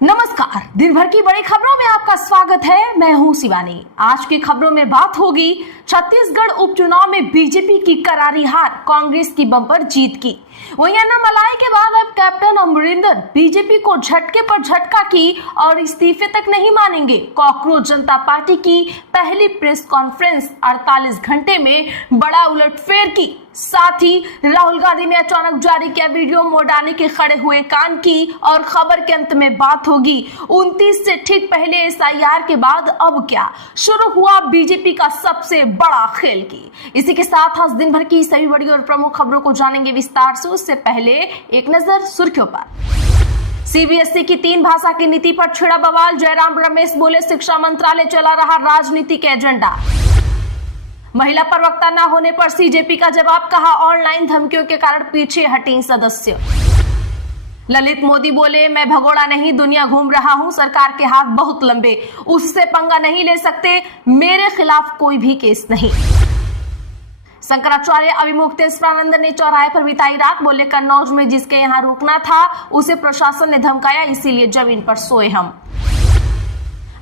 नमस्कार। दिन भर की बड़ी खबरों में आपका स्वागत है। मैं हूं शिवानी। आज की खबरों में बात होगी छत्तीसगढ़ उपचुनाव में बीजेपी की करारी हार, कांग्रेस की बम्पर जीत की। वहीं अन्नामलाई के बाद अब कैप्टन अमरिंदर बीजेपी को झटके पर झटका की और इस्तीफे तक नहीं मानेंगे। कॉकरोच जनता पार्टी की पहली प्रेस कॉन्फ्रेंस 48 घंटे में बड़ा उलटफेर की। साथ ही राहुल गांधी ने अचानक जारी किया वीडियो मोडानी के खड़े हुए कान की और खबर के अंत में बात होगी 29 से ठीक पहले एसआईआर के बाद अब क्या शुरू हुआ बीजेपी का सबसे बड़ा खेल की। इसी के साथ आज दिन भर की सभी बड़ी और प्रमुख खबरों को जानेंगे विस्तार से। उससे पहले एक नजर सुर्खियों पर। सीबीएसई की 3 भाषा की नीति पर छिड़ा बवाल। जयराम रमेश बोले शिक्षा मंत्रालय चला रहा राजनीतिक एजेंडा। महिला प्रवक्ता न होने पर सीजेपी का जवाब, कहा ऑनलाइन धमकियों के कारण पीछे हटी सदस्य। ललित मोदी बोले मैं भगोड़ा नहीं, दुनिया घूम रहा हूं, सरकार के हाथ बहुत लंबे, उससे पंगा नहीं ले सकते, मेरे खिलाफ कोई भी केस नहीं। शंकराचार्य अभिमुख तेजपानंद ने चौराहे पर बिताई रात। बोले कन्नौज में जिसके यहाँ रुकना था उसे प्रशासन ने धमकाया, इसीलिए जमीन पर सोए हम।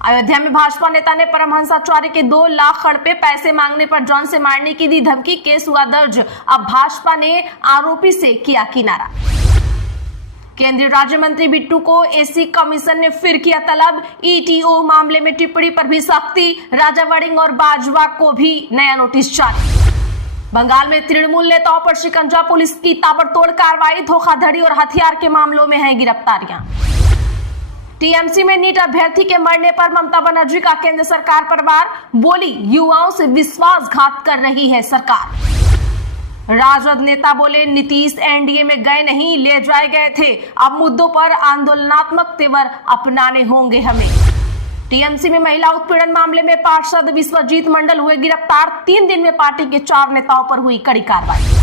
अयोध्या में भाजपा नेता ने परमहंसाचार्य के 2 लाख हड़पे पैसे मांगने पर जान से मारने की दी धमकी। केस हुआ दर्ज। अब भाजपा ने आरोपी से किया किनारा। केंद्रीय राज्य मंत्री बिट्टू को एसी कमीशन ने फिर किया तलब। ईटीओ मामले में टिप्पणी पर भी सख्ती। राजा वड़िंग और बाजवा को भी नया नोटिस जारी। बंगाल में तृणमूल नेताओं पर शिकंजा, पुलिस की ताबड़तोड़ कार्रवाई। धोखाधड़ी और हथियार के मामलों में है गिरफ्तारियां। टीएमसी में नीट अभ्यर्थी के मरने पर ममता बनर्जी का केंद्र सरकार पर वार। बोली युवाओं से विश्वासघात कर रही है सरकार। राजद नेता बोले नीतीश एनडीए में गए नहीं, ले जाए गए थे, अब मुद्दों पर आंदोलनात्मक तेवर अपनाने होंगे हमें। टीएमसी में महिला उत्पीड़न मामले में पार्षद विश्वजीत मंडल हुए गिरफ्तार। 3 दिन में पार्टी के 4 नेताओं पर हुई कड़ी कार्रवाई।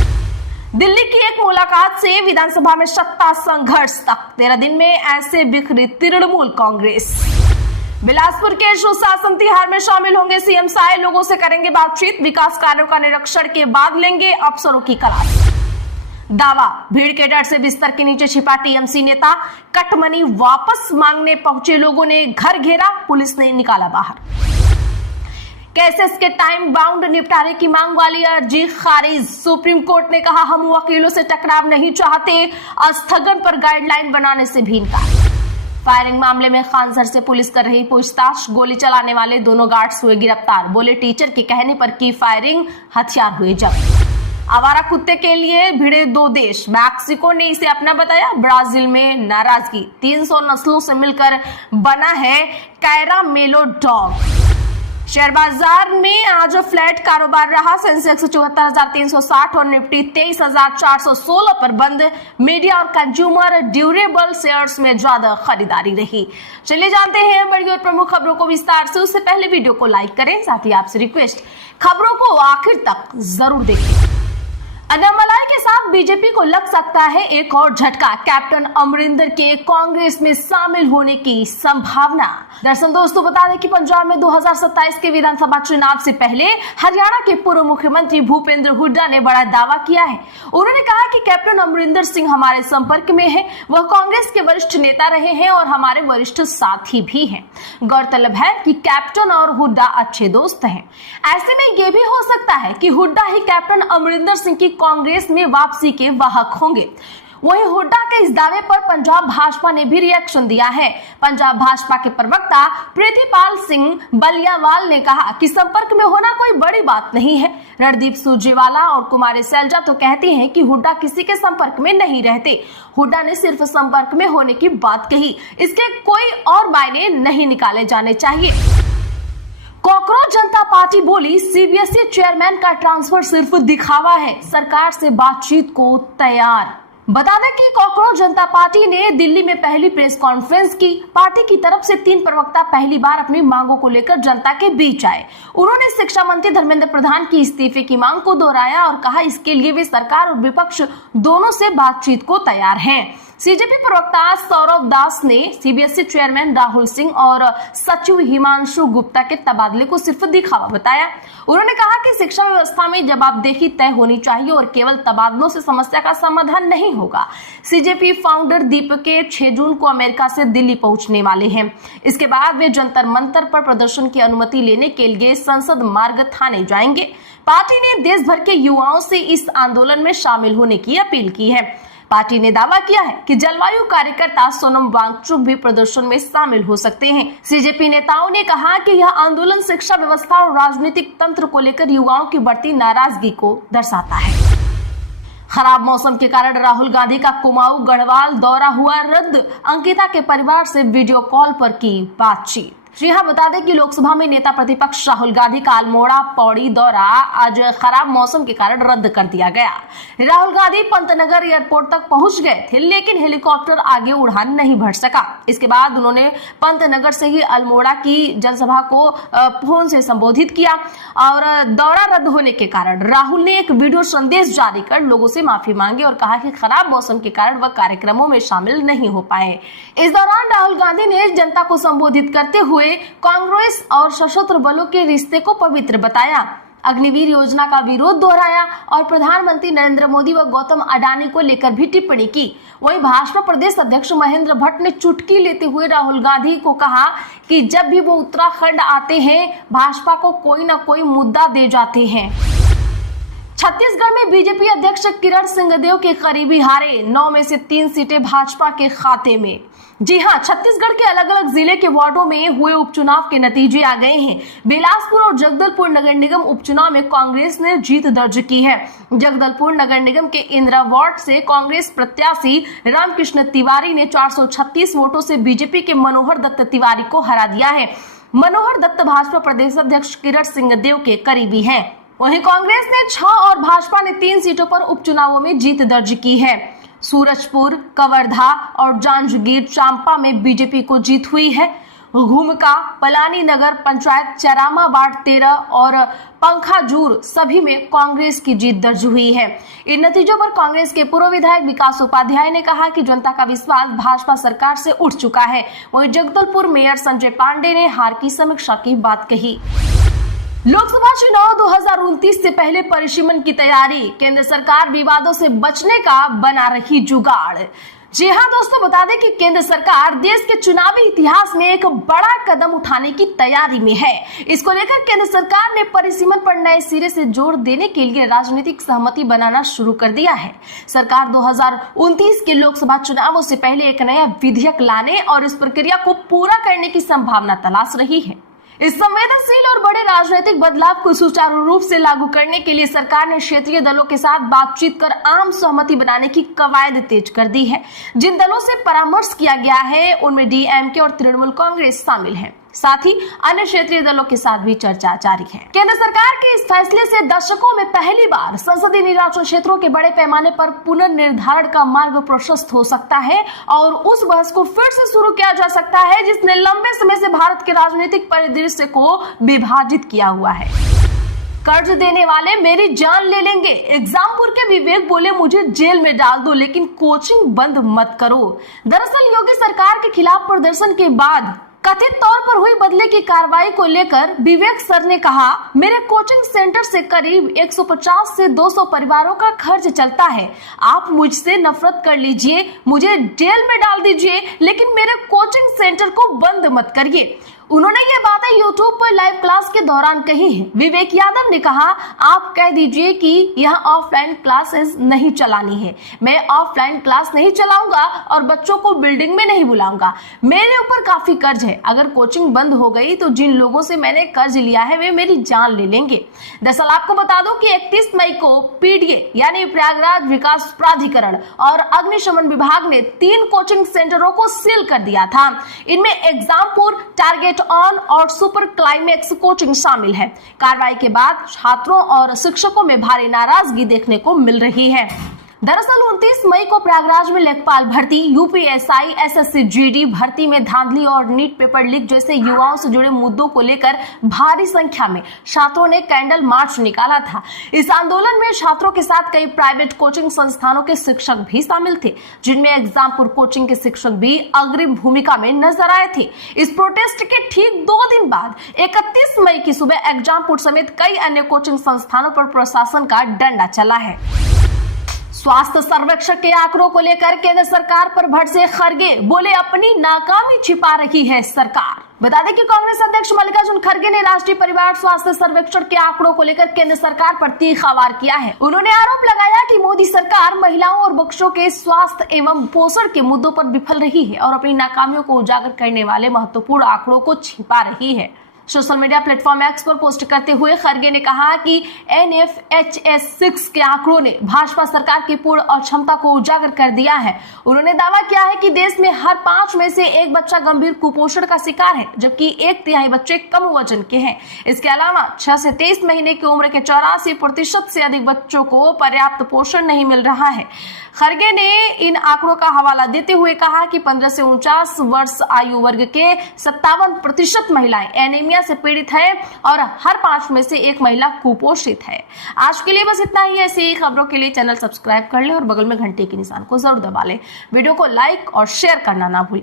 दिल्ली की एक मुलाकात से विधानसभा में सत्ता संघर्ष तक, 13 दिन में ऐसे बिखरी तृणमूल कांग्रेस। बिलासपुर के सुशासन तिहार में शामिल होंगे सीएम साय, लोगों से करेंगे बातचीत, विकास कार्यों का निरीक्षण के बाद लेंगे अफसरों की क्लास। दावा भीड़ के डर से बिस्तर के नीचे छिपा टीएमसी नेता। कटमनी वापस मांगने पहुंचे लोगों ने घर घेरा, पुलिस ने निकाला बाहर। केसेस के टाइम बाउंड निपटारे की मांग वाली अर्जी खारिज। सुप्रीम कोर्ट ने कहा हम वकीलों से टकराव नहीं चाहते, स्थगन पर गाइडलाइन बनाने से भी इनकार। फायरिंग मामले में खानसर से पुलिस कर रही पूछताछ। गोली चलाने वाले दोनों गार्ड्स हुए गिरफ्तार। बोले टीचर के कहने पर की फायरिंग, हथियार हुए जब्त। आवारा कुत्ते के लिए भिड़े 2 देश। मैक्सिको ने इसे अपना बताया, ब्राजील में नाराजगी। 300 नस्लों से मिलकर बना है कैरामेलो डॉग। शेयर बाजार में आज फ्लैट कारोबार रहा। सेंसेक्स 74,360 और निफ्टी 23,416 पर बंद। मीडिया और कंज्यूमर ड्यूरेबल शेयर्स में ज्यादा खरीदारी रही। चलिए जानते हैं बड़ी और प्रमुख खबरों को विस्तार से। उससे पहले वीडियो को लाइक करें, साथ ही आपसे रिक्वेस्ट खबरों को आखिर तक जरूर देखें। अन्नामलाई के साथ बीजेपी को लग सकता है एक और झटका। कैप्टन अमरिंदर के कांग्रेस में शामिल होने की संभावना। दरअसल दोस्तों बता दें कि पंजाब में 2027 के विधानसभा चुनाव से पहले हरियाणा के पूर्व मुख्यमंत्री भूपेंद्र हुड्डा ने बड़ा दावा किया है। उन्होंने कहा कि कैप्टन अमरिंदर सिंह हमारे संपर्क में है, वह कांग्रेस के वरिष्ठ नेता रहे हैं और हमारे वरिष्ठ साथी भी हैं। गौरतलब है कि कैप्टन और हुड्डा अच्छे दोस्त हैं। ऐसे में यह भी हो सकता है कि हुड्डा ही कैप्टन अमरिंदर सिंह की कांग्रेस में वापसी के वाहक होंगे। वहीं हुड्डा के इस दावे पर पंजाब भाजपा ने भी रिएक्शन दिया है। पंजाब भाजपा के प्रवक्ता प्रीतिपाल सिंह बलियावाल ने कहा कि संपर्क में होना कोई बड़ी बात नहीं है। रणदीप सुरजेवाला और कुमारी सैलजा तो कहती हैं कि हुड्डा किसी के संपर्क में नहीं रहते। हुड्डा ने सिर्फ संपर्क में होने की बात कही, इसके कोई और मायने नहीं निकाले जाने चाहिए। कॉकरोच जनता पार्टी बोली सीबीएसई चेयरमैन का ट्रांसफर सिर्फ दिखावा है, सरकार से बातचीत को तैयार। बता दें कि कॉकरोच जनता पार्टी ने दिल्ली में पहली प्रेस कॉन्फ्रेंस की। पार्टी की तरफ से 3 प्रवक्ता पहली बार अपनी मांगों को लेकर जनता के बीच आए। उन्होंने शिक्षा मंत्री धर्मेंद्र प्रधान की इस्तीफे की मांग को दोहराया और कहा इसके लिए वे सरकार और विपक्ष दोनों से बातचीत को तैयार हैं। सीजेपी प्रवक्ता सौरभ दास ने सीबीएसई चेयरमैन राहुल सिंह और सचिव हिमांशु गुप्ता के तबादले को सिर्फ दिखावा बताया। उन्होंने कहा कि शिक्षा व्यवस्था में जवाबदेही तय होनी चाहिए और केवल तबादलों से समस्या का समाधान नहीं होगा। सीजेपी फाउंडर दीपके 6 जून को अमेरिका से दिल्ली पहुंचने वाले हैं। इसके बाद वे जंतर मंतर पर प्रदर्शन की अनुमति लेने के लिए संसद मार्ग थाने जाएंगे। पार्टी ने देश भर के युवाओं से इस आंदोलन में शामिल होने की अपील की है। पार्टी ने दावा किया है कि जलवायु कार्यकर्ता सोनम वांगचुक भी प्रदर्शन में शामिल हो सकते हैं। सीजेपी नेताओं ने कहा कि यह आंदोलन शिक्षा व्यवस्था और राजनीतिक तंत्र को लेकर युवाओं की बढ़ती नाराजगी को दर्शाता है। खराब मौसम के कारण राहुल गांधी का कुमाऊं गढ़वाल दौरा हुआ रद्द। अंकिता के परिवार से वीडियो कॉल पर की बातचीत। जी हाँ, बता दें कि लोकसभा में नेता प्रतिपक्ष राहुल गांधी का अल्मोड़ा पौड़ी दौरा आज खराब मौसम के कारण रद्द कर दिया गया। राहुल गांधी पंतनगर एयरपोर्ट तक पहुंच गए थे, लेकिन हेलीकॉप्टर आगे उड़ान नहीं भर सका। इसके बाद उन्होंने पंतनगर से ही अल्मोड़ा की जनसभा को फोन से संबोधित किया और दौरा रद्द होने के कारण राहुल ने एक वीडियो संदेश जारी कर लोगों से माफी मांगी और कहा कि खराब मौसम के कारण वह कार्यक्रमों में शामिल नहीं हो पाए। इस दौरान राहुल गांधी ने जनता को संबोधित करते हुए कांग्रेस और सशस्त्र बलों के रिश्ते को पवित्र बताया, अग्निवीर योजना का विरोध दोहराया और प्रधानमंत्री नरेंद्र मोदी व गौतम अडानी को लेकर भी टिप्पणी की। वहीं भाजपा प्रदेश अध्यक्ष महेंद्र भट्ट ने चुटकी लेते हुए राहुल गांधी को कहा कि जब भी वो उत्तराखंड आते हैं भाजपा को कोई न कोई मुद्दा दे जाते हैं। छत्तीसगढ़ में बीजेपी अध्यक्ष किरण सिंहदेव के करीबी हारे, 9 में से 3 सीटें भाजपा के खाते में। जी हां, छत्तीसगढ़ के अलग अलग जिले के वार्डों में हुए उपचुनाव के नतीजे आ गए हैं। बिलासपुर और जगदलपुर नगर निगम उपचुनाव में कांग्रेस ने जीत दर्ज की है। जगदलपुर नगर निगम के इंदिरा वार्ड से कांग्रेस प्रत्याशी रामकृष्ण तिवारी ने 436 वोटों से बीजेपी के मनोहर दत्त तिवारी को हरा दिया है। मनोहर दत्त भाजपा प्रदेश अध्यक्ष किरण सिंहदेव के करीबी हैं। वहीं कांग्रेस ने 6 और भाजपा ने 3 सीटों पर उपचुनावों में जीत दर्ज की है। सूरजपुर, कवर्धा और जांजगीर चांपा में बीजेपी को जीत हुई है। घुमका, पलानी नगर पंचायत, चरामा वार्ड 13 और पंखाजूर सभी में कांग्रेस की जीत दर्ज हुई है। इन नतीजों पर कांग्रेस के पूर्व विधायक विकास उपाध्याय ने कहा कि जनता का विश्वास भाजपा सरकार से उठ चुका है। वहीं जगदलपुर मेयर संजय पांडे ने हार की समीक्षा की बात कही। लोकसभा चुनाव 2029 से पहले परिसीमन की तैयारी, केंद्र सरकार विवादों से बचने का बना रही जुगाड़। जी हां दोस्तों, बता दें कि केंद्र सरकार देश के चुनावी इतिहास में एक बड़ा कदम उठाने की तैयारी में है। इसको लेकर केंद्र सरकार ने परिसीमन पर नए सिरे से जोर देने के लिए राजनीतिक सहमति बनाना शुरू कर दिया है। सरकार 2029 के लोकसभा चुनावों से पहले एक नया विधेयक लाने और इस प्रक्रिया को पूरा करने की संभावना तलाश रही है। इस संवेदनशील और बड़े राजनीतिक बदलाव को सुचारू रूप से लागू करने के लिए सरकार ने क्षेत्रीय दलों के साथ बातचीत कर आम सहमति बनाने की कवायद तेज कर दी है। जिन दलों से परामर्श किया गया है उनमें डीएमके और तृणमूल कांग्रेस शामिल है। साथ ही अन्य क्षेत्रीय दलों के साथ भी चर्चा जारी है। केंद्र सरकार के इस फैसले से दशकों में पहली बार संसदीय निर्वाचन क्षेत्रों के बड़े पैमाने पर पुनर्निर्धारण का मार्ग प्रशस्त हो सकता है और उस बहस को फिर से शुरू किया जा सकता है जिसने लंबे समय से भारत के राजनीतिक परिदृश्य को विभाजित किया हुआ है। कर्ज देने वाले मेरी जान ले लेंगे, एग्जामपुर के विवेक बोले मुझे जेल में डाल दो लेकिन कोचिंग बंद मत करो। दरअसल योगी सरकार के खिलाफ प्रदर्शन के बाद कथित तौर पर हुई बदले की कार्रवाई को लेकर विवेक सर ने कहा, मेरे कोचिंग सेंटर से करीब 150 से 200 परिवारों का खर्च चलता है। आप मुझसे नफरत कर लीजिए, मुझे जेल में डाल दीजिए, लेकिन मेरे कोचिंग सेंटर को बंद मत करिए। उन्होंने ये बातें YouTube पर लाइव क्लास के दौरान कही है। विवेक यादव ने कहा, आप कह दीजिए कि यहाँ ऑफलाइन क्लासेस नहीं चलानी है। मैं ऑफलाइन क्लास नहीं चलाऊंगा और बच्चों को बिल्डिंग में नहीं बुलाऊंगा। मेरे ऊपर काफी कर्ज है। अगर कोचिंग बंद हो गई तो जिन लोगों से मैंने कर्ज लिया है वे मेरी जान ले लेंगे। दरअसल आपको बता दूं कि 31 मई को पीडीए यानी प्रयागराज विकास प्राधिकरण और अग्निशमन विभाग ने 3 कोचिंग सेंटरों को सील कर दिया था। इनमें एग्जामपुर, टारगेट ऑन और सुपर क्लाइमेक्स कोचिंग शामिल है। कार्रवाई के बाद छात्रों और शिक्षकों में भारी नाराजगी देखने को मिल रही है। दरअसल 29 मई को प्रयागराज में लेखपाल भर्ती, यूपीएसआई, एसएससी जीडी भर्ती में धांधली और नीट पेपर लीक जैसे युवाओं से जुड़े मुद्दों को लेकर भारी संख्या में छात्रों ने कैंडल मार्च निकाला था। इस आंदोलन में छात्रों के साथ कई प्राइवेट कोचिंग संस्थानों के शिक्षक भी शामिल थे, जिनमें एग्जामपुर कोचिंग के शिक्षक भी अग्रिम भूमिका में नजर आए थे। इस प्रोटेस्ट के ठीक 2 दिन बाद 31 मई की सुबह एग्जामपुर समेत कई अन्य कोचिंग संस्थानों पर प्रशासन का डंडा चला है। स्वास्थ्य सर्वेक्षण के आंकड़ों को लेकर केंद्र सरकार पर भड़के खड़गे, बोले अपनी नाकामी छिपा रही है सरकार। बता दें कि कांग्रेस अध्यक्ष मल्लिकार्जुन खड़गे ने राष्ट्रीय परिवार स्वास्थ्य सर्वेक्षण के आंकड़ों को लेकर केंद्र सरकार पर तीखा वार किया है। उन्होंने आरोप लगाया कि मोदी सरकार महिलाओं और बच्चों के स्वास्थ्य एवं पोषण के मुद्दों पर विफल रही है और अपनी नाकामियों को उजागर करने वाले महत्वपूर्ण आंकड़ों को छिपा रही है। सोशल मीडिया प्लेटफॉर्म एक्स पर पोस्ट करते हुए खड़गे ने कहा कि NFHS 6 के आंकड़ों ने भाजपा सरकार की पूर्ण अक्षमता को उजागर कर दिया है। उन्होंने दावा किया है कि देश में हर 5 में से 1 बच्चा गंभीर कुपोषण का शिकार है, जबकि 1/3 बच्चे कम वजन के हैं। इसके अलावा 6 से 23 महीने की उम्र के 84% से अधिक बच्चों को पर्याप्त पोषण नहीं मिल रहा है। खड़गे ने इन आंकड़ों का हवाला देते हुए कहा कि 15 से 49 वर्ष आयु वर्ग के 57% महिलाएं एनीमिया से पीड़ित है और हर 5 में से 1 महिला कुपोषित है। आज के लिए बस इतना ही। ऐसी ही खबरों के लिए चैनल सब्सक्राइब कर ले और बगल में घंटे के निशान को जरूर दबा ले। वीडियो को लाइक और शेयर करना ना भूलें।